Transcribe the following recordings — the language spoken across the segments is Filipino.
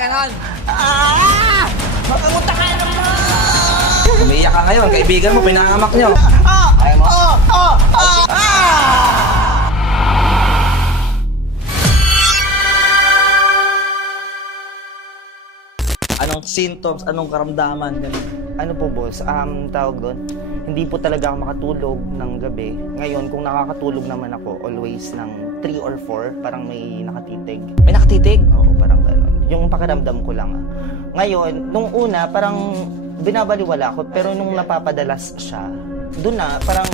ganon. Makamuta ka naman! Umiiyak ka ngayon, kaibigan mo, pinangamak nyo. Ayaw mo? Anong symptoms, anong karamdaman, ganun? Ano po boss, tawag doon, hindi po talaga ako makatulog ng gabi. Ngayon, kung nakakatulog naman ako, always ng 3 or 4, parang may nakatitig. May nakatitig? Oo, parang gano'n. Yung pakiramdam ko lang. Ngayon, nung una, parang binabaliwala ako, pero nung napapadalas siya, doon na, parang,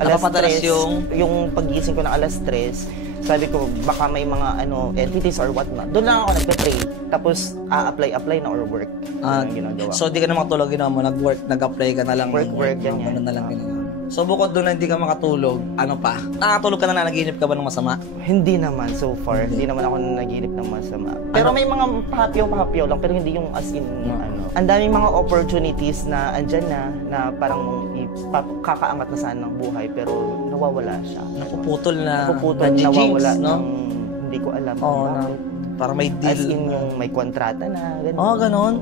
alas 3, yung pagising ko ng alas 3, sabi ko, baka may mga entities or whatnot. Doon lang ako nagpe-pray. Tapos, apply na or work. Ginagawa. So, di ka na makatulog, ginawa mo, nag-work, nag-apply ka na lang. Work, ganyan. Ano na lang, ganyan. So, bukod doon na hindi ka makatulog, ano pa? Nakatulog ka na, naginip ka ba ng masama? Hindi naman, so far. Hindi naman ako naginip ng masama. Pero may mga pahapyaw lang, pero hindi yung as in, Ang daming mga opportunities na andyan na parang kakaangat na sana ng buhay, pero nawawala siya. Napuputol, nawawala ng hindi ko alam. Para may deal. As in yung may kontrata na, gano'n. Ganon?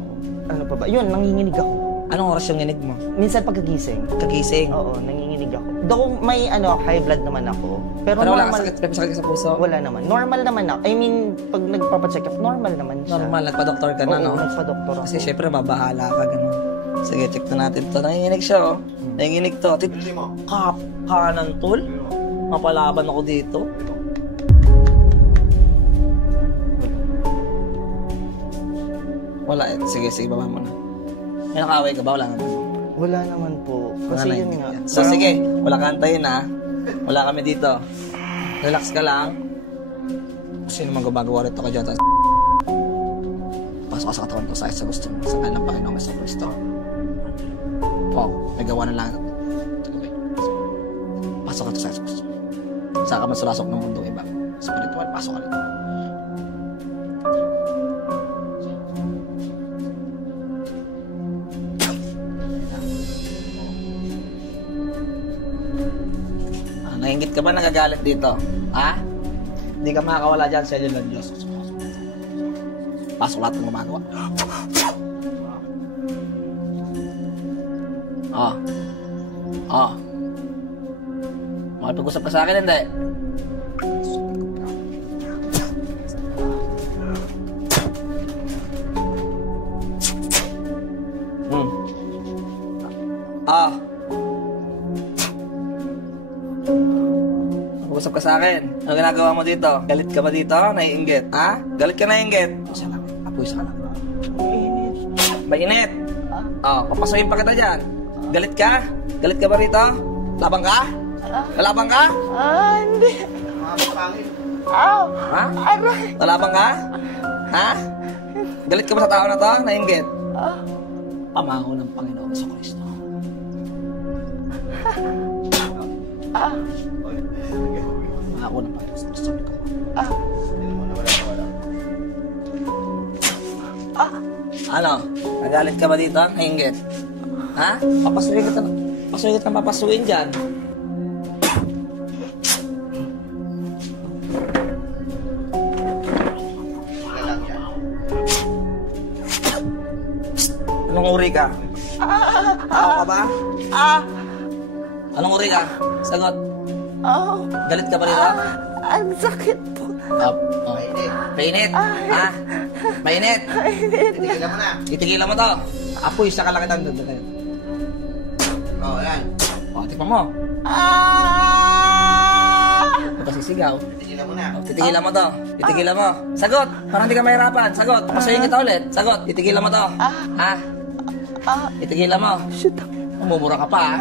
Ano pa ba? Yun, nanginginig ako. Anong oras yung nginig mo? Minsan pagkagising. Kagising? Oo, nanginginig ako. Though may high blood naman ako. Pero wala kang sakit sa puso? Wala naman. Normal naman ako. I mean, pag nagpapacheck up, normal naman siya. Normal, nagpa-doktor ka na, no? Oo, nagpa-doktor ako. Kasi syempre, mabahala ka, gano'n. Sige, check na natin ito. Nanginginig siya, oh. Nanginginig to. Kanan, tol. Mapalaban ako dito. Wala, sige, baba mo na. May nakaway ka ba? Wala naman. Wala naman po. Kasi yun nga. So sige, wala ka antayin ha. Wala kami dito. Relax ka lang. Sino man gumagawa rito ka dyan? Pasok ka sa katawan ko sa gusto mo. Sa kanan ng Panginoon sa Kristo. May gawa na lang. Pasok ka sa gusto mo. Saan ka man sulasok ng mundo iba. Spiritual, pasok ka rito. Nahingit ka ba, nagagalit dito? Ha? Hindi ka makakawala dyan sa ilyo ng Diyos. Pasok lahat ng gumagawa. Makipag-usap ka sa akin, hindi? Usap ka sa akin. Ano ginagawa mo dito? Galit ka ba dito? Naiinggit? Ha? Galit ka naiinggit? Isa lang. Apoy sa kanan. Mainit. Papasukin pa kita dyan. Galit ka? Galit ka ba rito? Labang ka? Lalabang ka? Hindi. Ha? Lalabang ka? Ha? Galit ka ba sa tao na to? Naiinggit? Pamaho ng Panginoon sa Kristo. Ako na pa. Ano? Nagalit ka ba dito? Nainggit? Ha? Papasukin kita papasukin dyan. Anong uri ka? Tao ka ba? Anong uri ka? Sagot. Galit ka ba rito? Ang sakit po. Mainit. Ha? Mainit. Titigilan mo na. Titigilan mo to. Apoy, sa kalakitan. Yan. Tikman mo. Ito sisigaw. Titigilan mo na. Titigilan mo to. Titigilan mo. Sagot. Parang hindi ka mahirapan. Sagot. Papasuyin kita ulit. Sagot. Titigilan mo to. Ha? Titigilan mo. Shit. Umumura ka pa, ha?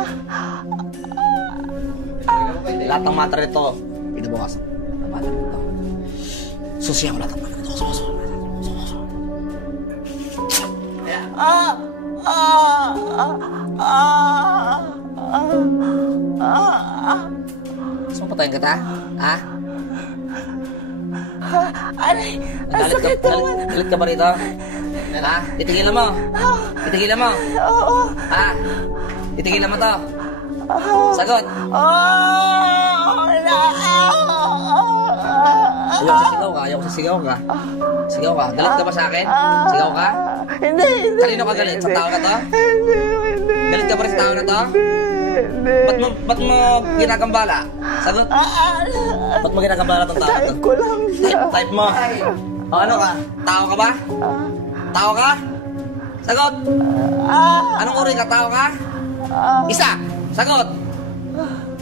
Lahat ng matter ito, pinabukasan. Ang matter ito. Susiyan ko lahat ng matter ito. Gusto mo patayin kita? Ha? Aray! Ang sakit naman! Galit ka ba rito? Ha? Titigilan mo? Titigilan mo? Oo! Ha? Titigilan mo to? Sagot! Ayaw ko sisigaw ka. Sigaw ka. Galit ka ba sa akin? Sigaw ka? Hindi. Kanino ka galit? Sa tao na to? Hindi. Galit ka ba rin sa tao na to? Hindi. Ba't mo ginagambala? Sagot. Ba't mo ginagambala tong tao na to? Type ko lang siya. Type mo. O ano ka? Tao ka ba? Tao ka? Sagot. Anong uri ka? Tao ka? Isa. Sagot.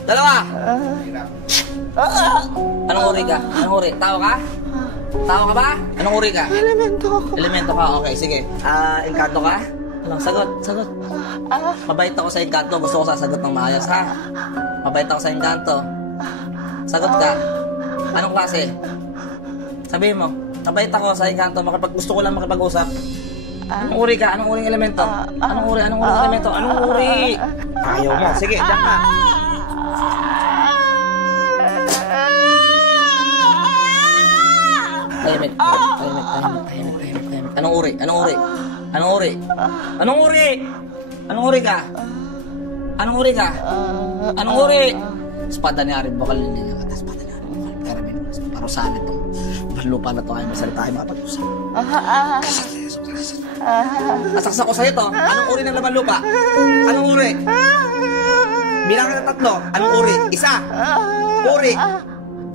Dalawa. Anong uri ka? Anong uri? Tao ka? Tao ka ba? Anong uri ka? Elemento ako. Elemento ka? Okay, sige. Engkanto ka? Anong sagot? Sagot. Mabait ako sa engkanto. Gusto ko sasagot ng maayos, ha? Mabait ako sa engkanto. Sagot ka. Anong klase? Sabihin mo. Mabait ako sa engkanto. Gusto ko lang makipag-usap. Anong uri ka? Anong uring elemento? Anong uri? Anong uring elemento? Anong uri? Ayaw mo. Sige, diyan ka. Tahimik. Anong uri? Anong uri? Anong uri? Anong uri? Anong uri ka? Anong uri ka? Anong uri? Espada ni Arin Bokal niya. Espada ni Arin Bokal. Pero parusahan ito. Lupa na ito kayo masalita kayo makapag-usap. Nasaksak ko sa'yo to. Anong uri ng laman lupa? Anong uri? Bilang ka na 3. Anong uri? Isa. Uri.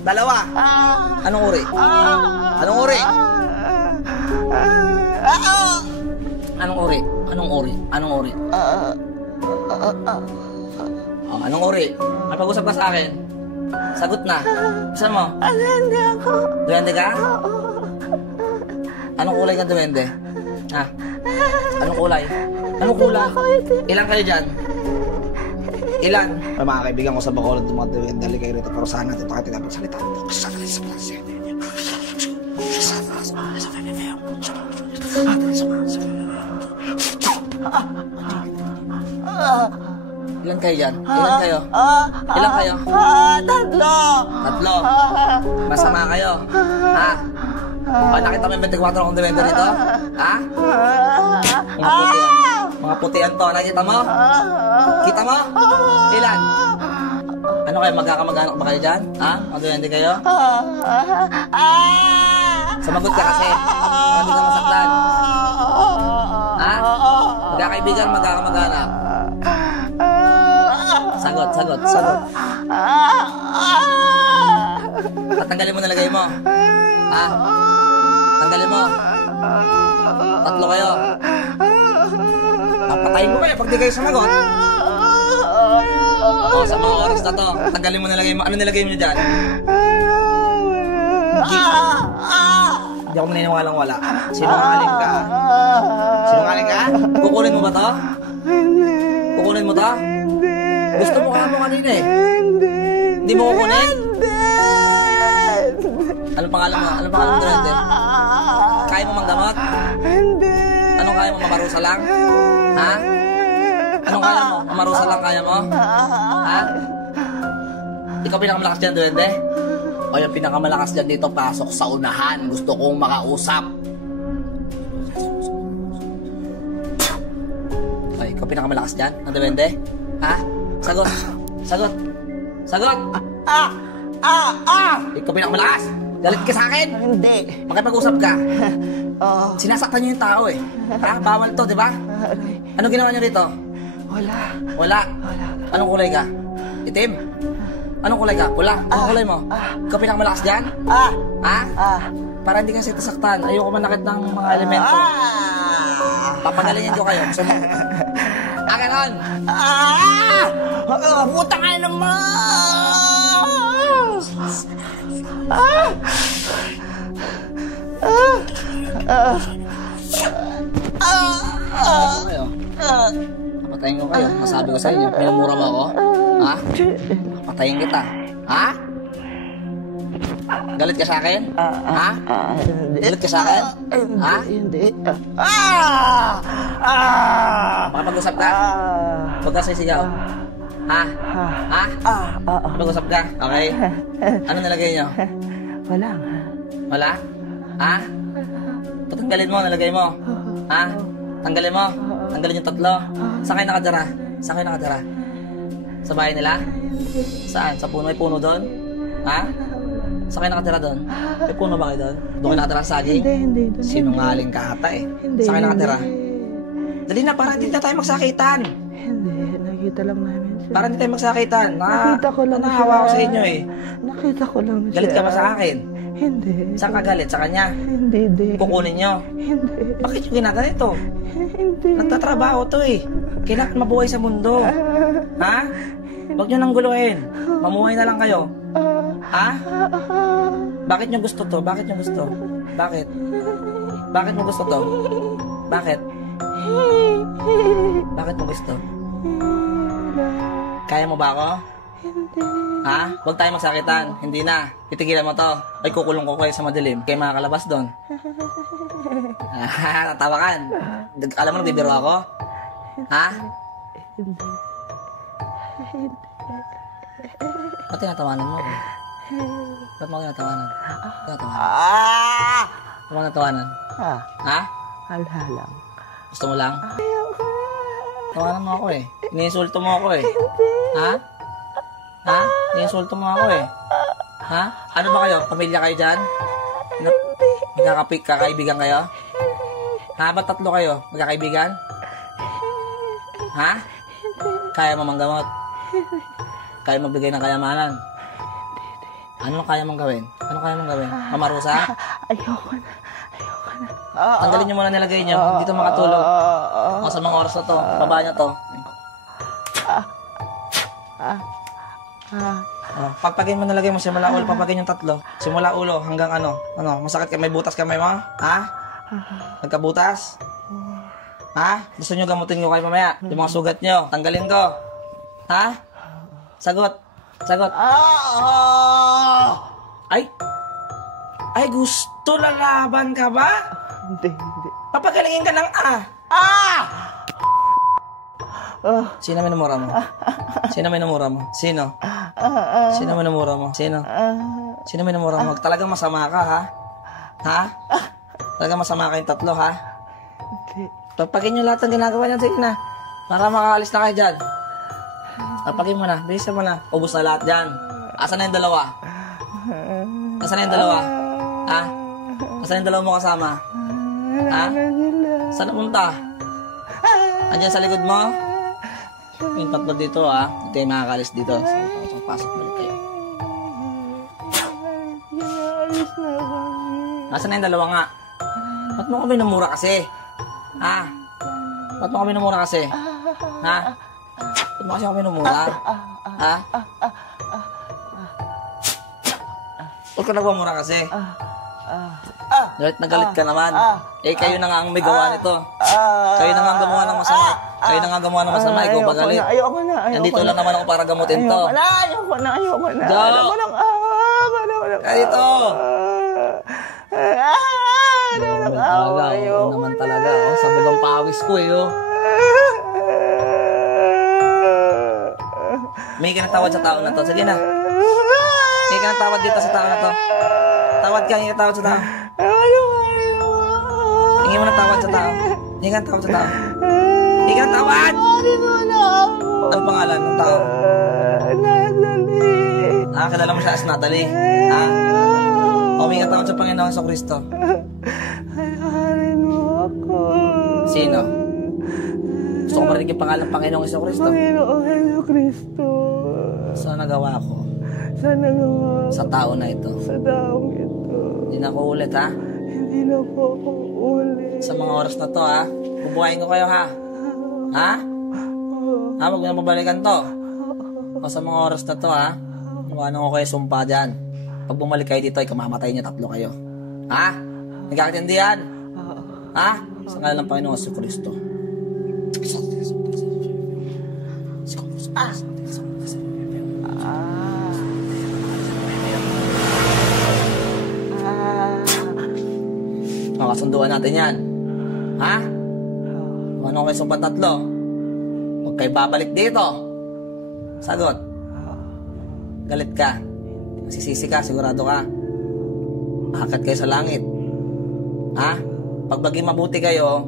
Dalawa. Anong uri? Anong uri? Anong uri? Anong uri? Anong uri? Anong uri? Napag-usap ka sa akin? Sagot na. Saan mo? Duwende ako. Duwende ka? Anong kulay ka duwende? Ha? Anong kulay? Anong kulay? Ilan kayo dyan? Ilan? Ay, mga kaibigan ko sa Bacolod, mga duwende, dali kayo rito. Pero sana ito tayo tinapagsalita. Ilan kayo dyan? Ilan kayo? Ilan kayo? 3. Masama kayo? Ha? Nakita mo yung 24 akong duwende dito? Ha? Mga putian to. Nakita mo? Kita mo? Ilan? Ano kayo? Magkakamag-anak ba kayo dyan? Ha? Mga duwende kayo? Sumagot ka kasi. Para di ka masaktan. Ha? Magkakaibigan, magkakamag-anak. Sagot. Tatanggalin mo na lagay mo. Ha? Tanggalin mo. 3 kayo. Papatayin mo kayo pag di kayo sumagot. Sa mga oras na to, tanggalin mo na lagay mo. Ano nilagay mo dyan? Hindi ako maniniwalang wala. Sinungaling ka. Sinungaling ka? Kukunin mo ba to? Kukunin mo to? Gusto mo ka mo kanina eh. Hindi mo kukunin? Anong pangalan mo? Anong pangalan mo duwende? Kaya mo manggamot? Hindi. Anong kaya mo? Mamarusa lang? Ha? Anong kaya mo? Mamarusa lang kaya mo? Ha? Ikaw pinakamalakas dyan, duwende? O yung pinakamalakas dyan dito, pasok sa unahan. Gusto kong makausap. Ay, ikaw pinakamalakas dyan, na duwende? Ha? Sagot. Ikaw pinakamalakas. Galit ka sa akin? Hindi. Makipag-usap ka. Oo. Sinasaktan niyo yung tao eh. Ha? Bawal to, di ba? Ano ginawa niyo rito? Wala. Anong kulay ka? Itim? Anong kulay ka? Pula? Anong kulay mo? Ikaw pinakamalakas dyan? Ha? Para hindi kasi tasaktan. Ayoko manakit ng mga elemento. Papagalingin ko kayo. Gusto mo? Ganon! Puta ka naman! Patayin ko kayo. Masabi ko sa inyo. Minumura mo ako? Ha? Patayin kita. Ha? Galit ka sa akin? Ha? Galit ka sa akin? Ha? Hindi. Makapag-usap ka? Huwag ka sisigaw. Ha? Ha? Makapag-usap ka? Okay. Ano nilagay nyo? Wala? Ha? Patanggalin mo, nilagay mo. Ha? Tanggalin mo. Tanggalin yung 3. Saan kayo nakatira? Saan kayo nakatira? Sa bahay nila? Saan? Sa puno? May puno doon? Ha? Saan kayo nakatira doon? May puno ba kayo doon? Doon kayo nakatira sa saging? Hindi. Sinungaling ka ata eh. Saan kayo nakatira? Dali na, para hindi na tayo magsakitan. Hindi, nakita lang namin siya. Para hindi tayo magsakitan. Nakita ko lang Nahawa ko sa inyo eh. Nakita ko lang siya. Galit ka ba sa akin? Hindi. Saan ka galit? Sa kanya? Hindi. Kukunin nyo? Hindi. Bakit yung ginaganito? Hindi. Nagtatrabaho to eh. Kailangan mabuhay sa mundo. Ha? Huwag nyo nang guluhin. Mamuhay na lang kayo. Ha? Bakit nyo gusto to? Bakit nyo gusto? Bakit? Bakit mo gusto to? Bakit? Bakit mo gusto? Kaya mo ba ako? Hindi. Ha? Huwag tayo magsakitan. Hindi na. Titigilan mo to. Ay, kukulong ko kayo sa madilim. Kayo makakalabas doon. Tatawakan. Alam mo, nagbibiro ako? Ha? Hindi. Ba't tinatawanan mo? Ba't mo tinatawanan? Tinatawanan? Ba't mo tinatawanan? Ha? Alhalang. Gusto mo lang? Tawanan mo ako eh. Iniinsulto mo ako eh. Ha? Ha? Iniinsulto mo ako eh. Ha? Ano ba kayo? Pamilya kayo dyan? Magkakaibigan kayo? Ha? Ba't tatlo kayo? Magkakaibigan? Ha? Kaya mo manggamot? Kaya magbigay ng kayamanan? Ano kaya mong gawin? Ano kaya mong gawin? Mamarusa? Ayoko na. Tanggalin nyo muna nilagay nyo. Hindi to makatulog. O sa mga oras na to. Baba nyo to. Pagpagin mo nilagay mo. Simula ulo. Pagpagin yung tatlo. Simula ulo hanggang ano. Masakit ka? May butas ka may mo? Ha? Nagkabutas? Ha? Gusto nyo gamutin ko kayo mamaya? Yung mga sugat nyo. Tanggalin ko. Ha? Sagot. Ay, gusto lalaban ka ba? Hindi. Papagalingin ka ng Sino minumura mo? Sino minumura mo? Sino? Sino minumura mo? Sino? Sino minumura mo? Talagang masama ka, ha? Ha? Talagang masama ka yung tatlo, ha? Hindi. Pagpagin nyo lahat ng ginagawa niyan. Sige na. Para makakalis na kayo dyan. Pagpagin mo na. Bilisan mo na. Ubus na lahat dyan. Asan na yung dalawa? Asan na yung dalawa? Ha? Asan yung dalawa mo kasama? Ha? Saan napunta? Andiyan sa likod mo? Yung tatlo dito, ha? Hindi tayo makakalis dito. So, pasok balik kayo. Asan na yung dalawa nga? Ba't mo kami namura kasi? Ha? Ba't mo kami namura kasi? Ha? Ba't mo kasi kami namura? Ha? Ba't ka nagmamura kasi? Galit na galit ka naman. Kayo na nga ang may gawa nito. Kayo na nga ang gumawa ng masama. Kayo na nga gumawa ng masama. Ikaw ba galit? Ayoko na. Nandito lang naman ako para gamutin to. Ayoko na. Jo! Kaya dito! Ayoko naman talaga. Sabog ang pawis ko eh. May ka na tawad sa tao na to. Sige na. May ka na tawad dito sa tao na to. Tawad ka, hingi ka tawad sa tao. Hingi mo na tawad sa tao. Hingi ka na tawad sa tao. Hingi ka na tawad! Ano pangalan ng tao? Natalie. Kilala mo siya as Natalie? Ha? Humingi ka tawad sa Panginoon sa Kristo. Ayarin mo ako. Sino? Gusto ko marinig yung pangalan ng Panginoong Iso Kristo. Panginoong Kristo. Saan nagawa ko? Sana nga. Sa tao na ito. Sa taong ito. Hindi na ako ulit, ha? Hindi na po ako ulit. Sa mga oras na to, ha? Bubuhayin ko kayo, ha? Ha? Ha? Huwag mo na babalikan to. O sa mga oras na to, ha? Ano ko kayo sumpa dyan. Pag bumalik kayo dito, ay kamamatay niyo, tatlo kayo. Ha? Nagkakatindihan? Ha? Sa ngalan ng Panginoon sa Kristo. Makasunduan natin yan. Ha? Ano kayo sumpa tatlo? Huwag kayo babalik dito. Sagot. Galit ka. Masisisi ka, sigurado ka. Akit kayo sa langit. Ha? Pag maging mabuti kayo,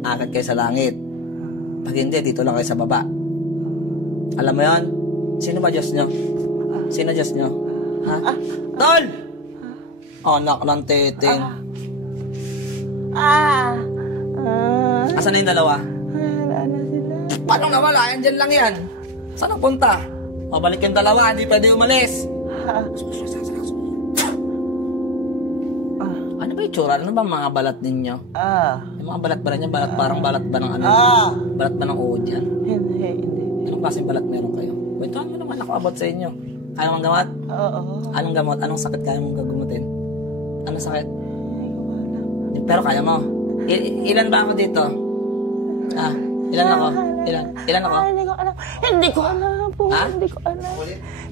akit kayo sa langit. Pag hindi, dito lang kayo sa baba. Alam mo yon? Sino ba Diyos nyo? Sino Diyos nyo? Ha? Tol! Anak ng teteng. Asan na yung dalawa? Wala na sila. Paano nawala? Andyan lang yan. Saan ang punta? Mabalik yung dalawa, hindi pwede umalis. Ano ba yung tsura? Ano ba mga balat ninyo? Yung mga balat ba niya? Balat parang balat ba ng ano? Balat ba ng uod yan? Hindi. Anong klaseng balat meron kayo? Kwentuhan mo naman ako about sa inyo. Kaya mong gamot? Oo. Anong gamot? Anong sakit kaya mong gagumutin? Anong sakit? Hindi ko alam. Pero kaya mo. Ilan ba ako dito? Ilan ako? Ilan ako? Hindi ko alam. Hindi ko alam po. Ha? Hindi ko alam.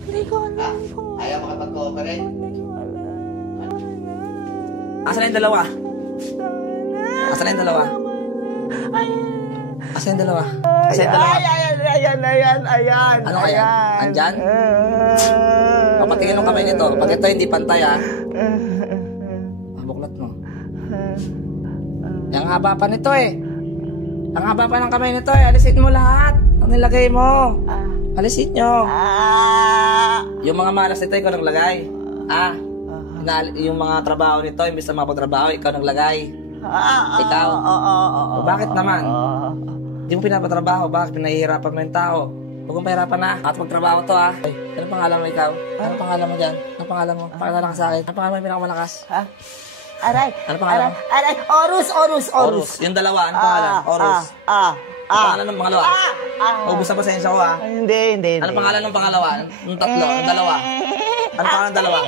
Hindi ko alam po. Ayaw makapag-cooperate. Hindi ko alam. Asan na yung dalawa? Asan na yung dalawa? Ay. Asan yung dalawa? Asan yung dalawa? Ayan. Ano kaya? Andyan? Papatingin ng kamay nito. Pag ito hindi pantay buklat mo. Ang haba pa nito Ang haba pa ng kamay nito Alisin mo lahat. Ang nilagay mo. Alisin nyo. Yung mga malas nito, ikaw naglagay. Yung mga trabaho nito, imbis na mapagtrabaho, ikaw naglagay. Ikaw. Bakit naman? Hindi mo pinapatrabaho. Bakit pinahihirapan mo yung tao? Huwag mong pahirapan na. At magtrabaho to Anong pangalan mo ikaw? Anong pangalan mo dyan? Anong pangalan mo? Pakilala ka sa akin. Anong pangalan mo yung pinakamalakas? Aray. Ano pangalan mo? Aray. Orus. Yung dalawa. Anong pangalan? Orus. Anong pangalan ng pangalawa? Ubus na pasensya ko Hindi. Anong pangalan ng pangalawa? Ng tatlo? Ng dalawa? Anong pangalan ng dalawa?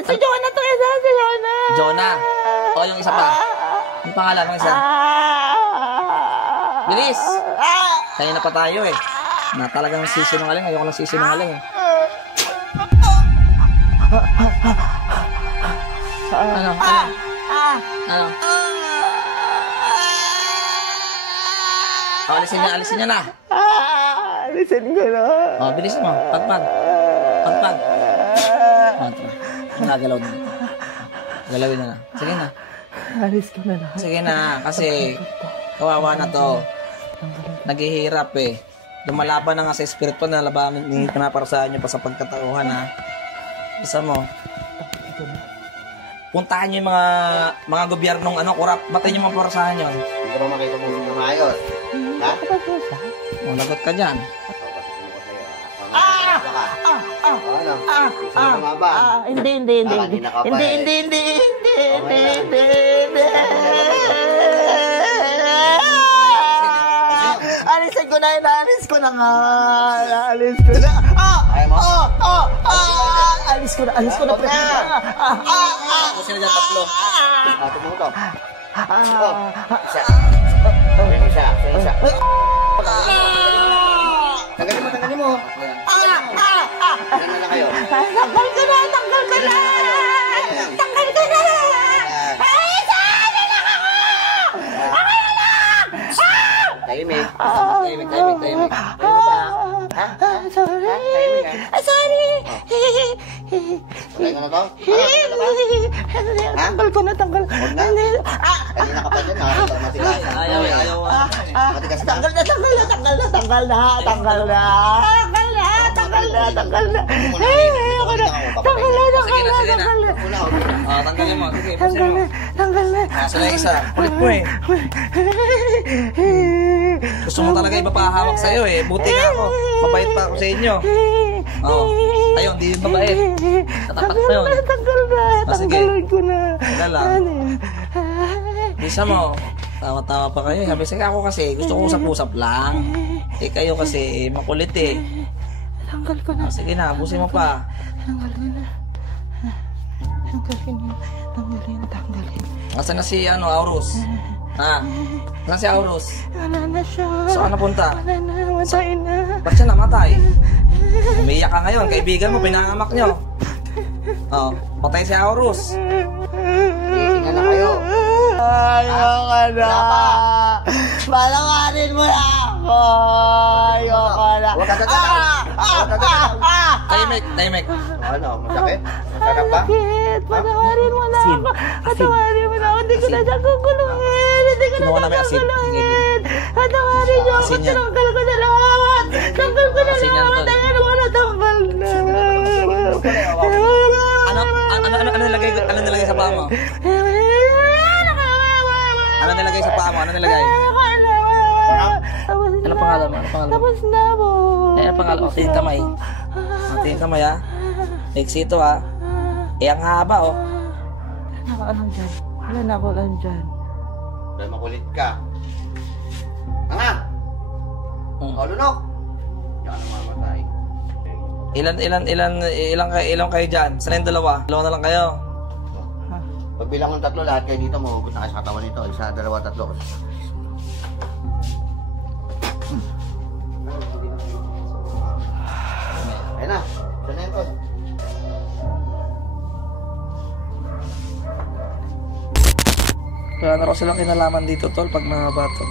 Si Jonah to. Si Jonah. Jonah. O yung isa pa? Anong pangalan ng isa? Bilis! Kaya na pa tayo na talagang sisinungaling. Ayoko lang sisinungaling Ano? Alisin niya na. Alisin ko na. Bilis mo. Pagpag. Tara. Nagalaw na. Galawin na. Sige na. Alis ko na. Sige na. Kasi kawawa na to. Naghihirap Lumalaban na nga sa espiritu na labanan ni pinaparusahan niyo pa sa pagkatauhan Isa mo. Puntahan niyo yung mga gobyernong kurap. Batayin niyo mga parusahan yun. Hindi ka ba makita mo ng maayos? Ha? Lagot ka dyan. Ano? Gusto mo lumaban? Hindi. Alisin ko na. Alis ko na. Alis ko na. Kasi na dyan tatlo. Tumong to. Isa. Tanggalin mo. Ilan na kayo? Tanggal ko na. Ay, saan na ako? Tahimik. Sorry. Wala ka na to? Tanggal ko na. Huwag na. Kanina ka pa dyan. Nakakita mo sila. Ayaw. Matigas na. Tanggal na. Ayoko na. Tanggal na. Tanggalin mo. Sige, Tanggal na. Nasa na isa. Kulit mo Gusto mo talaga iba pa hawak sa'yo Buti nga ako. Mabait pa ako sa inyo. Ayun, di mabait. Katapat na yun. Tanggalin ko na. Tanggal lang. Bisa mo. Tawa-tawa pa kayo. Sabi sige ako kasi gusto ko usap-usap lang. Kayo kasi makulit Tanggal ko na. Sige na, abusin mo pa. Tanggalin. Nasaan na si Aurus? Nasaan si Aurus? Wala na siya. Saan napunta? Wala na. Matay na. Ba't siya namatay? Umiyak ka ngayon. Kaibigan mo, pinangamak nyo. Patay si Aurus. Tingnan na kayo. Ayoko na. Palawarin mo na ako. Ayoko na. Huwag ka gagalaw. Tahimik. Ano? Masakit? Masarap ba? Bakit? Patawarin mo na ako. Patawarin mo na ako. Hindi ko na siya guguluhin. Kinuha namin asin. Patawarin niyo ako. Asin yan. Tanggal ko na lahat. Tanggal ko na Asin yan, lahat. tol. Tanggal mo na. Tanggal na. Ano nilagay sa paa mo? Ano nilagay sa paa mo? Ano nilagay? Ano pangalan mo? Ano pangalan mo? Tapos na po. Ano pangalan mo? Tingin kamay. Tingin kamay ha. Eksito ha. Ang haba oh. Wala na ako lang dyan. Wala na ako lang dyan. Dahil makulit ka. Nga! O, lunok! Yan ang mamatay. Ilang kayo dyan? Sana yung dalawa? Dalawa na lang kayo. Pagbilang ng tatlo, lahat kayo dito, mahugot na kayo sa katawan nito. Isa, dalawa, tatlo. Ayun na. Ito na yun, Tol. Wala na raw silang kinalaman dito tol pag mahaba to.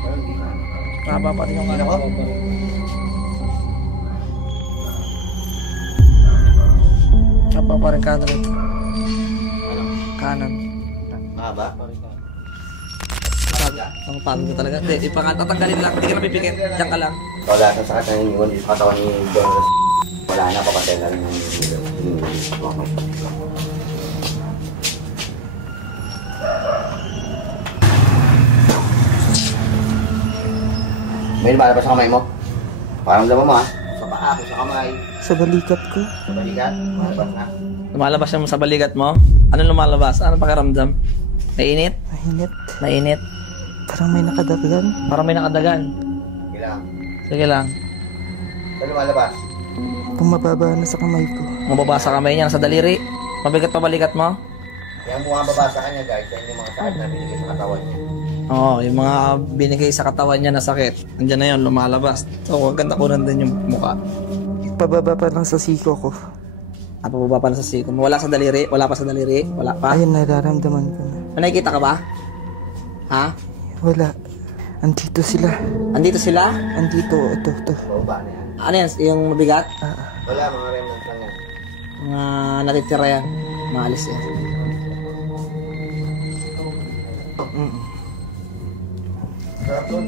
Pero hindi na. Mahaba pa rin yung kanan ko. Mahaba pa rin kanan ito. Kanan. Mahaba? Ang pagod ko talaga. Hindi, tatanggalin lang. Hindi ka napipikit. Diyan ka lang. Wala sa sakit na iniwan sa katawan ni Jonas. Wala na, papatay na rin yung May lumalabas sa kamay mo? Parang dama mo ha? Sa paa ko, sa kamay. Sa balikat ko. Sa balikat, lumalabas na. Lumalabas siya sa balikat mo. Anong lumalabas? Anong pakiramdam? Mainit? Mainit. Mainit? Parang may nakadagan. Parang may nakadagan. Sige lang. Sige lang. Sa lumalabas? Bumababa na sa kamay ko. Mababa sa kamay niya, nasa daliri. Mabigat pa balikat mo? Yung bumababa sa kanya guys, yan yung mga sakit na binigay sa katawan niya. Oo, yung mga binigay sa katawan niya na sakit. Andiyan na yun, lumalabas. So, huwag ganda ko din yung mukha. Pababa pa lang sa siko ko. Pababa pa na sa siko. Wala sa daliri? Wala pa sa daliri? Wala pa? Ayun, nararamdaman ko na. May nakikita ka ba? Ha? Wala. Andito sila. Andito sila? Andito. Ito. Baba na yan. Ano yan? Yung mabigat? Wala, mga remnants lang yan. Mga natitira yan. Maalis yan. Sarap doon.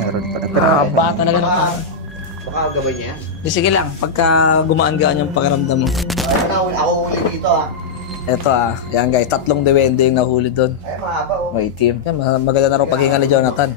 Meron pala. Graba talaga ng tao. Baka gabay niya yan. Di sige lang, pagka gumaan-gaan yung pakiramdam mo. Ayun na, ako huli dito ha. Eto yan guys, 3 duwende yung nahuli doon. Ay, mahaba oh. May team. Yan, maganda na raw paghinga ni Jonathan.